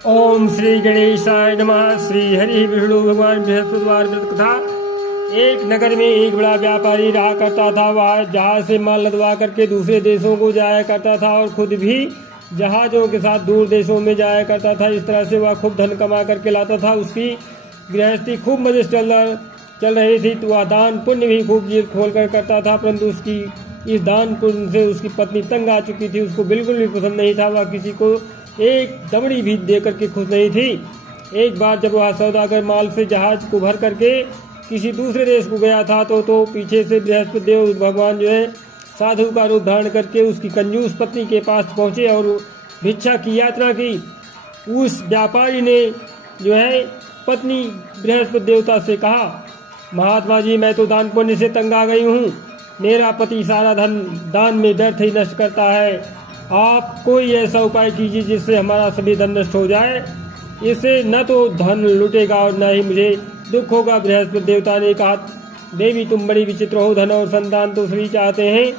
ओम श्री गणेशाय नमः। श्री हरि विष्णु भगवान बृहस्पतिवार व्रत कथा। एक नगर में एक बड़ा व्यापारी रहा करता था। वह जहाज से माल लदवा करके दूसरे देशों को जाया करता था और खुद भी जहाजों के साथ दूर देशों में जाया करता था। इस तरह से वह खूब धन कमा करके लाता था। उसकी गृहस्थी खूब मजे से चल रही थी। तो वह दान पुण्य भी खूब जी खोल कर करता था, परंतु उसकी इस दान पुण्य से उसकी पत्नी तंग आ चुकी थी। उसको बिल्कुल भी पसंद नहीं था। वह किसी को एक दमड़ी भी दे करके खुश नहीं थी। एक बार जब वह सौदागर माल से जहाज को भर करके किसी दूसरे देश को गया था तो पीछे से बृहस्पति देव भगवान जो है साधु का रूप धारण करके उसकी कंजूस पत्नी के पास पहुंचे और भिक्षा की यात्रा की। उस व्यापारी ने जो है पत्नी बृहस्पति देवता से कहा, महात्मा जी, मैं तो दान पुण्य से तंग आ गई हूँ। मेरा पति सारा धन दान में व्यर्थ ही नष्ट करता है। आप कोई ऐसा उपाय कीजिए जिससे हमारा सभी धन नष्ट हो जाए। इससे न तो धन लुटेगा और न ही मुझे दुख होगा। बृहस्पति देवता ने कहा, देवी तुम बड़ी विचित्र हो। धन और संतान तो सभी चाहते हैं,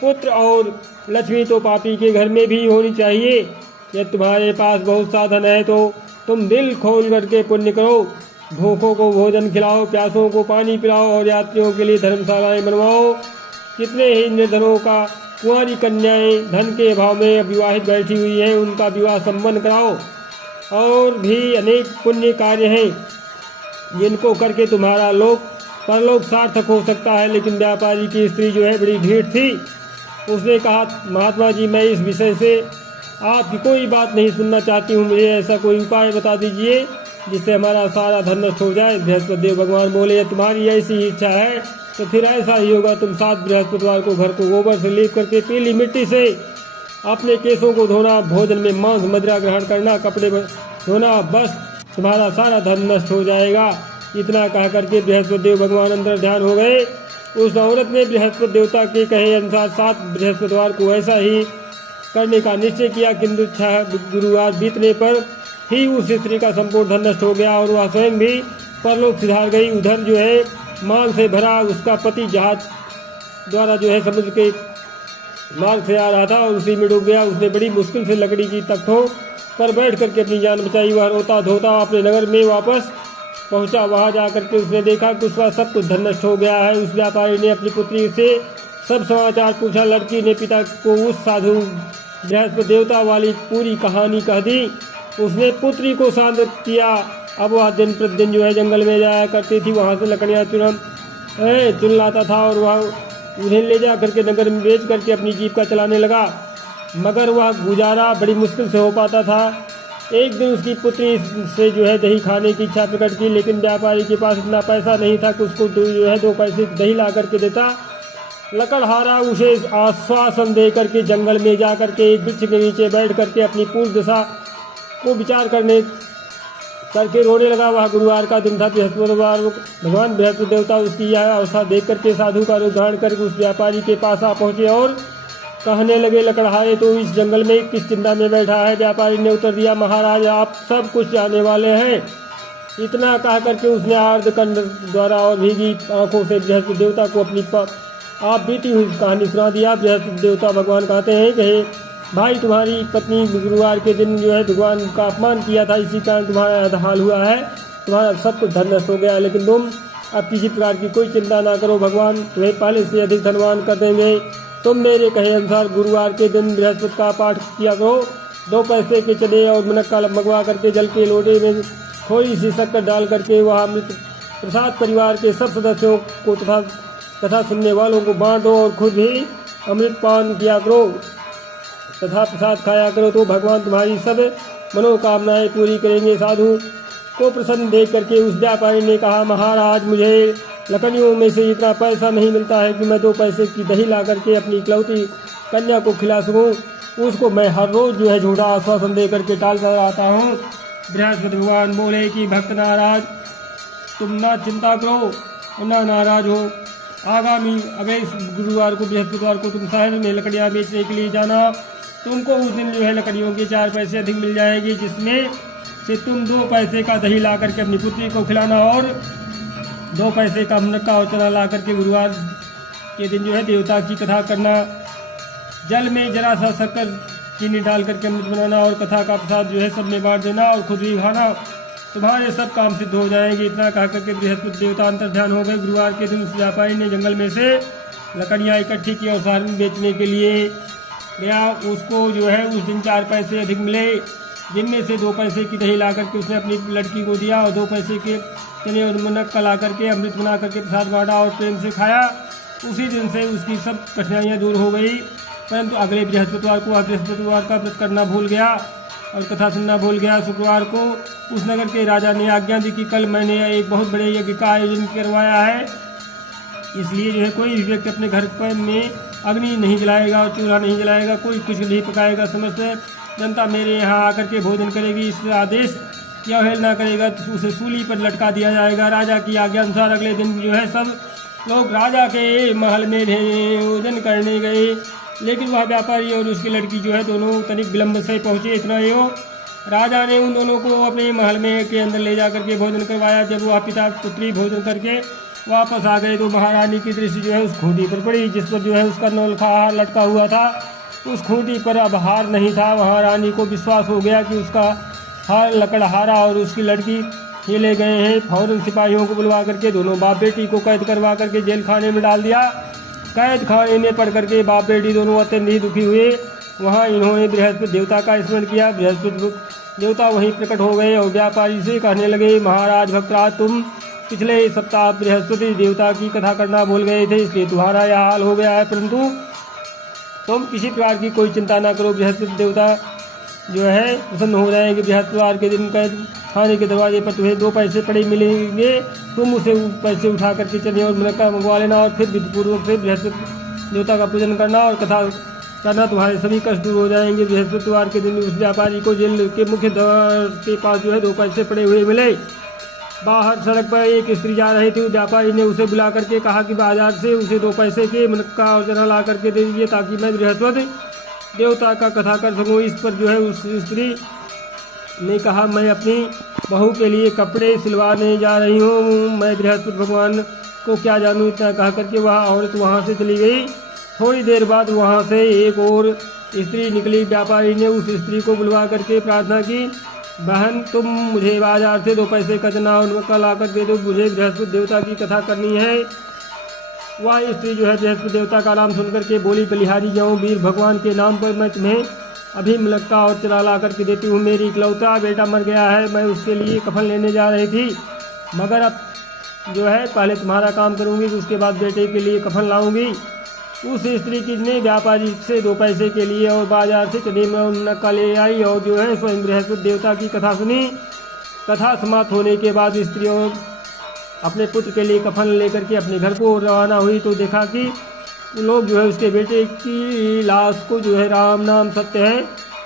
पुत्र और लक्ष्मी तो पापी के घर में भी होनी चाहिए। यदि तुम्हारे पास बहुत सा धन है तो तुम दिल खोल करके पुण्य करो। भूखों को भोजन खिलाओ, प्यासों को पानी पिलाओ और यात्रियों के लिए धर्मशालाएं बनवाओ। कितने ही निर्धनों का कुंवारी कन्याएं धन के अभाव में अविवाहित बैठी हुई हैं, उनका विवाह संपन्न कराओ। और भी अनेक पुण्य कार्य हैं जिनको करके तुम्हारा लोक परलोक सार्थक हो सकता है। लेकिन व्यापारी की स्त्री जो है बड़ी ढीठ थी। उसने कहा, महात्मा जी, मैं इस विषय से आपकी कोई बात नहीं सुनना चाहती हूँ। मुझे ऐसा कोई उपाय बता दीजिए जिससे हमारा सारा धन नष्ट हो जाए। बृहस्पति देव भगवान बोले, तुम्हारी ऐसी इच्छा है तो फिर ऐसा ही होगा। तुम 7 बृहस्पतिवार को घर को गोबर से लेप करके पीली मिट्टी से अपने केसों को धोना, भोजन में मांस मदिरा ग्रहण करना, कपड़े धोना, बस तुम्हारा सारा धन नष्ट हो जाएगा। इतना कह करके बृहस्पति देव भगवान अंदर ध्यान हो गए। उस औरत ने बृहस्पति देवता के कहे अनुसार 7 बृहस्पतिवार को ऐसा ही करने का निश्चय किया। किंतु 6 गुरुवार बीतने पर ही उस स्त्री का संपूर्ण धन नष्ट हो गया और वह स्वयं भी परलोक सिधार गई। उधर जो है माल से भरा उसका पति जहाज द्वारा जो है समुद्र के मार्ग से आ रहा था और उसी में डूब गया। उसने बड़ी मुश्किल से लकड़ी की तख्तों पर बैठ करके अपनी जान बचाई। वह रोता धोता अपने नगर में वापस पहुंचा। वहां जाकर के उसने देखा कि उसका सब कुछ धन नष्ट हो गया है। उस व्यापारी ने अपनी पुत्री से सब समाचार पूछा। लड़की ने पिता को उस साधु बृहस्पति देवता वाली पूरी कहानी कह दी। उसने पुत्री को शांत किया। अब वह दिन प्रतिदिन जो है जंगल में जाया करती थी। वहाँ से लकड़ियाँ चुन लाता था और वह उन्हें ले जा करके नगर में बेच करके अपनी जीविका चलाने लगा। मगर वह गुजारा बड़ी मुश्किल से हो पाता था। एक दिन उसकी पुत्री से जो है दही खाने की इच्छा प्रकट की, लेकिन व्यापारी के पास इतना पैसा नहीं था कि उसको जो है 2 पैसे दही ला करके देता। लकड़हारा उसे आश्वासन दे करके जंगल में जा करके एक वृक्ष के नीचे बैठ करके अपनी पूर्व दशा को विचार करके रोने लगा। वह गुरुवार का दिन था। बृहस्पतिवार भगवान बृहस्पति देवता उसकी यह अवस्था देख करके साधु का रूप धारण करके उस व्यापारी के पास आ पहुंचे और कहने लगे, लकड़हारे तो इस जंगल में किस चिंता में बैठा है? व्यापारी ने उत्तर दिया, महाराज, आप सब कुछ जाने वाले हैं। इतना कह करके उसने आर्द्रकंड द्वारा और भीगी आंखों से बृहस्पति देवता को अपनी आप बीती हुई कहानी सुना दिया। बृहस्पति देवता भगवान कहते हैं कि भाई, तुम्हारी पत्नी गुरुवार के दिन जो है भगवान का अपमान किया था, इसी कारण तुम्हारा हाल हुआ है। तुम्हारा सब कुछ धन नष्ट हो गया। लेकिन तुम अब किसी प्रकार की कोई चिंता ना करो, भगवान तुम्हें पहले से अधिक धनवान कर देंगे। तुम मेरे कहे अनुसार गुरुवार के दिन बृहस्पति का पाठ किया करो। 2 पैसे के चने और मुनक्का मंगवा करके जल के लोटे में थोड़ी सी शक्कर डाल करके वह अमृत प्रसाद परिवार के सब सदस्यों को तथा कथा सुनने वालों को बांटो और खुद भी अमृत पान किया करो तथा प्रसाद खाया करो, तो भगवान तुम्हारी सब मनोकामनाएं पूरी करेंगे। साधु को प्रसन्न देख करके उस व्यापारी ने कहा, महाराज, मुझे लकड़ियों में से इतना पैसा नहीं मिलता है कि मैं 2 पैसे की दही ला करके अपनी इकलौती कन्या को खिला सकूं। उसको मैं हर रोज जो है झूठा आश्वासन दे करके टालता रहता हूँ। बृहस्पति भगवान बोले कि भक्त नाराज, तुम ना चिंता करो, ना नाराज हो। आगामी अगले गुरुवार को बृहस्पतिवार को तुम शहर में लकड़ियाँ बेचने के लिए जाना। तुमको उस दिन जो है लकड़ियों के 4 पैसे अधिक मिल जाएगी, जिसमें से तुम 2 पैसे का दही ला करके अपनी पुत्री को खिलाना और 2 पैसे का मुनक्का और चना ला करके गुरुवार के दिन जो है देवता की कथा करना। जल में जरा सा शक्कर चीनी डाल करके अमृत बनाना और कथा का प्रसाद जो है सब में बांट देना और खुद भी खाना, तुम्हारे सब काम सिद्ध हो जाएंगे। इतना कह करके बृहस्पति देवता अंतर ध्यान हो गए। गुरुवार के दिन उस व्यापारी ने जंगल में से लकड़ियाँ इकट्ठी की और शहर में बेचने के लिए गया। उसको जो है उस दिन 4 पैसे अधिक मिले, जिनमें से 2 पैसे की दही ला करके उसने अपनी लड़की को दिया और 2 पैसे के चने और मुनक्का ला करके अमृत बना करके प्रसाद बांटा और प्रेम से खाया। उसी दिन से उसकी सब कठिनाइयाँ दूर हो गई। परंतु अगले बृहस्पतिवार को बृहस्पतिवार का व्रत करना भूल गया और कथा सुनना भूल गया। शुक्रवार को उस नगर के राजा ने आज्ञा दी कि कल मैंने एक बहुत बड़े यज्ञ का आयोजन करवाया है, इसलिए जो है कोई भी व्यक्ति अपने घर पर में अग्नि नहीं जलाएगा और चूल्हा नहीं जलाएगा, कोई कुछ नहीं पकाएगा। समस्त जनता मेरे यहाँ आकर के भोजन करेगी। इस आदेश की अवहेलना करेगा तो उसे सूली पर लटका दिया जाएगा। राजा की आज्ञा अनुसार अगले दिन जो है सब लोग राजा के महल में भोजन करने गए, लेकिन वह व्यापारी और उसकी लड़की जो है दोनों तनिक विलम्ब से पहुँचे। इतना ही हो, राजा ने उन दोनों को अपने महल में के अंदर ले जा करके भोजन करवाया। जब वह पिता पुत्री भोजन करके वापस आ गए तो महारानी की दृष्टि जो है उस खूंटी पर पड़ी जिस पर जो है उसका नौलखा हार लटका हुआ था। उस खूंटी पर अब हार नहीं था। महारानी को विश्वास हो गया कि उसका हार लकड़हारा और उसकी लड़की ये ले गए हैं। फौरन सिपाहियों को बुलवा करके दोनों बाप बेटी को कैद करवा करके जेल खाने में डाल दिया। कैद खाने में पड़ करके बाप बेटी दोनों अत्यंत ही दुखी हुए। वहाँ इन्होंने बृहस्पति देवता का स्मरण किया। बृहस्पति देवता वहीं प्रकट हो गए और व्यापारी से कहने लगे, महाराज भक्तराज, तुम पिछले सप्ताह बृहस्पति देवता की कथा करना भूल गए थे, इसलिए तुम्हारा यह हाल हो गया है। परंतु तुम किसी प्रकार की कोई चिंता ना करो, बृहस्पति देवता जो है प्रसन्न हो जाएंगे। बृहस्पतिवार के दिन कैद खाने के दरवाजे पर तुम्हें 2 पैसे पड़े मिलेंगे, तुम उसे पैसे उठा करके चने और मुनक्का मंगवा लेना और फिर विधिपूर्वक से बृहस्पति देवता का पूजन करना और कथा करना, तुम्हारे सभी कष्ट दूर हो जाएंगे। बृहस्पतिवार के दिन उस व्यापारी को जेल के मुख्य द्वार के पास जो है 2 पैसे पड़े हुए मिले। बाहर सड़क पर एक स्त्री जा रही थी। व्यापारी ने उसे बुला करके कहा कि बाजार से उसे 2 पैसे के मुनक्का और चना ला करके दे दीजिए ताकि मैं बृहस्पति देवता का कथा कर सकूं। इस पर जो है उस स्त्री ने कहा, मैं अपनी बहू के लिए कपड़े सिलवाने जा रही हूँ, मैं बृहस्पति भगवान को क्या जानूँ। इतना कह करके वह औरत वहाँ से चली गई। थोड़ी देर बाद वहाँ से एक और स्त्री निकली। व्यापारी ने उस स्त्री को बुलवा करके प्रार्थना की, बहन तुम मुझे बाजार से 2 पैसे का चना और मुनक्का ला कर दे दो, मुझे बृहस्पति देवता की कथा करनी है। वह स्त्री जो है बृहस्पति देवता का नाम सुनकर के बोली, बलिहारी जाऊँ, वीर भगवान के नाम पर मैं तुम्हें अभी मुनक्का और चना ला करके देती हूँ। मेरी इकलौता बेटा मर गया है, मैं उसके लिए कफन लेने जा रही थी, मगर अब जो है पहले तुम्हारा काम करूँगी, उसके बाद बेटे के लिए कफन लाऊंगी। उस स्त्री की ने व्यापारी से 2 पैसे के लिए और बाजार से चने में मुनक्का ले आई और जो है स्वयं बृहस्पति देवता की कथा सुनी। कथा समाप्त होने के बाद स्त्री और अपने पुत्र के लिए कफन लेकर के अपने घर को रवाना हुई तो देखा कि लोग जो है उसके बेटे की लाश को जो है राम नाम सत्य है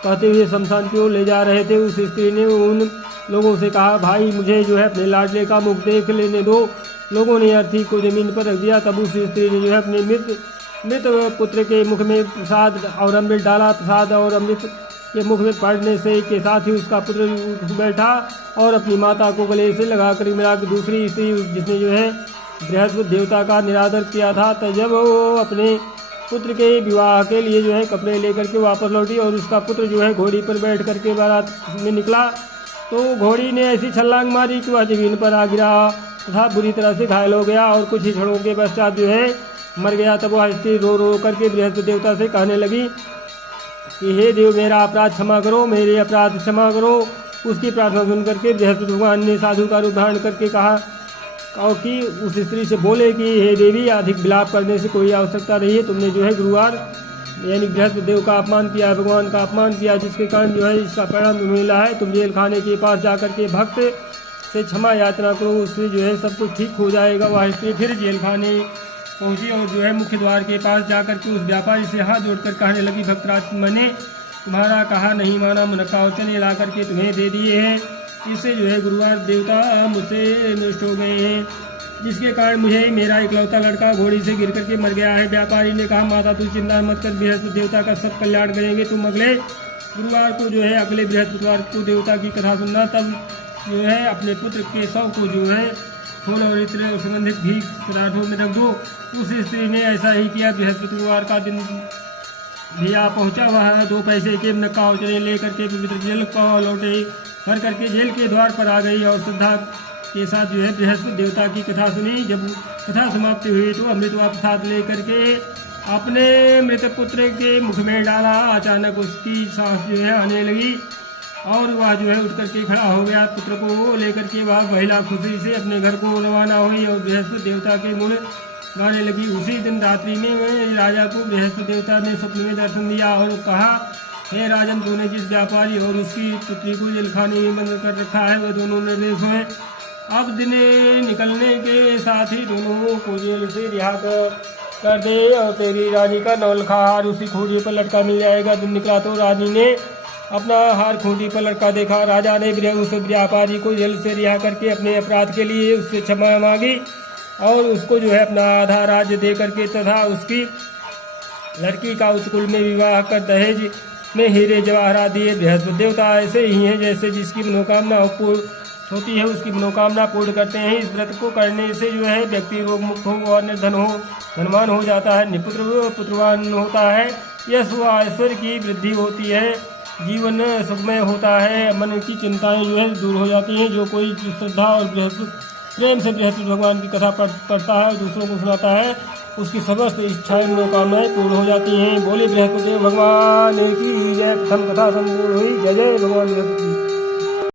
कहते हुए शमशान की ओर ले जा रहे थे। उस स्त्री ने उन लोगों से कहा, भाई मुझे जो है अपने लाडले का मुख देख लेने दो। लोगों ने अर्थी को जमीन पर रख दिया। तब उस स्त्री ने जो है अपने मृत पुत्र के मुख में प्रसाद और अमृत डाला। प्रसाद और अमृत के मुख में पड़ने से के साथ ही उसका पुत्र उठ बैठा और अपनी माता को गले से लगाकर मिला। दूसरी स्त्री जिसने जो है बृहस्पति देवता का निरादर किया था, तो जब वो अपने पुत्र के विवाह के लिए जो है कपड़े लेकर के वापस लौटी और उसका पुत्र जो है घोड़ी पर बैठ करके बारात में निकला तो घोड़ी ने ऐसी छलांग मारी कि वह जमीन पर आ गिरा तथा बुरी तरह से घायल हो गया और कुछ ही क्षणों के पश्चात जो है मर गया। तब वह स्त्री रो रो करके बृहस्पति देवता से कहने लगी कि हे देव, मेरा अपराध क्षमा करो, मेरे अपराध क्षमा करो। उसकी प्रार्थना सुन करके बृहस्पति भगवान ने साधु का रूप धारण करके कहा और कि उस स्त्री से बोले कि हे देवी, अधिक विलाप करने से कोई आवश्यकता नहीं है। तुमने जो है गुरुवार यानी बृहस्पति देव का अपमान किया, भगवान का अपमान किया, जिसके कारण जो है इसका परिणाम तुम्हें मिला है। तुम जेल खाने के पास जाकर के भक्त से क्षमा याचना करो, उससे जो है सब कुछ ठीक हो जाएगा। वह स्त्री फिर जेल खाने पहुंची और जो है मुख्य द्वार के पास जाकर के उस व्यापारी से हाथ जोड़कर कहने लगी, भक्तराज, मैंने तुम्हारा कहा नहीं माना, मुनक्का और चने ला करके तुम्हें दे दिए हैं। इससे जो है गुरुवार देवता मुझसे नष्ट हो गए हैं, जिसके कारण मुझे मेरा इकलौता लड़का घोड़ी से गिर करके मर गया है। व्यापारी ने कहा, माता तू चिंता मत कर, बृहस्पति देवता का सब कल्याण करेंगे। तुम अगले गुरुवार को जो है अगले बृहस्पतिवार को देवता की कथा सुनना। तब जो है अपने पुत्र के शव को जो है फूल और इत्र और संबंधित भी पदार्थों में रख दो। उस स्त्री ने ऐसा ही किया। बृहस्पतिवार का दिन भी आ पहुँचा। वह 2 पैसे के नक्का उचरे लेकर के पवित्र जल को लौटे भर करके जेल के द्वार पर आ गई और श्रद्धा के साथ जो है बृहस्पति देवता की कथा सुनी। जब कथा समाप्ति हुई तो अमृत व प्रसाद लेकर के अपने मृत पुत्र के मुख में डाला। अचानक उसकी सांस जो है आने लगी और वह जो है उठ करके खड़ा हो गया। पुत्र को लेकर के वह महिला खुशी से अपने घर को रवाना हुई और बृहस्पति देवता के गुण गाने लगी। उसी दिन रात्रि में राजा को बृहस्पति देवता ने स्वप्न में दर्शन दिया और कहा, हे राजन, तूने जिस व्यापारी और उसकी पुत्री को जेलखाने में बंद कर रखा है वह दोनों निर्दोष हैं। अब दिन निकलने के साथ ही दोनों को जेल से रिहा कर दे और तेरी रानी का नौलखा हार उसी खूंटी पर लटका मिल जाएगा। दिन निकला तो रानी ने अपना हार खूंटी पर लटका देखा। राजा ने उस व्यापारी को जेल से रिहा करके अपने अपराध के लिए उससे क्षमा मांगी और उसको जो है अपना आधा राज्य दे करके तथा उसकी लड़की का उस कुल में विवाह कर दहेज में हीरे जवाहरात दिए। बृहस्पति देवता ऐसे ही हैं जैसे जिसकी मनोकामना होती है उसकी मनोकामना पूर्ण करते हैं। इस व्रत को करने से जो है व्यक्ति रोग मुक्त हो और धनवान हो जाता है, निपुत्र पुत्रवान होता है, यश व ऐश्वर्य की वृद्धि होती है, जीवन सुखमय होता है, मन की चिंताएं जो है दूर हो जाती हैं। जो कोई श्रद्धा और प्रेम से बृहस्पति भगवान की कथा पढ़ता है दूसरों को सुनाता है उसकी समस्त इच्छाएं मनोकामनाएं पूर्ण हो जाती हैं। बोले बृहस्पति भगवान की जय। प्रथम कथा संपूर्ण हुई। जय जय भगवान बृहस्पति।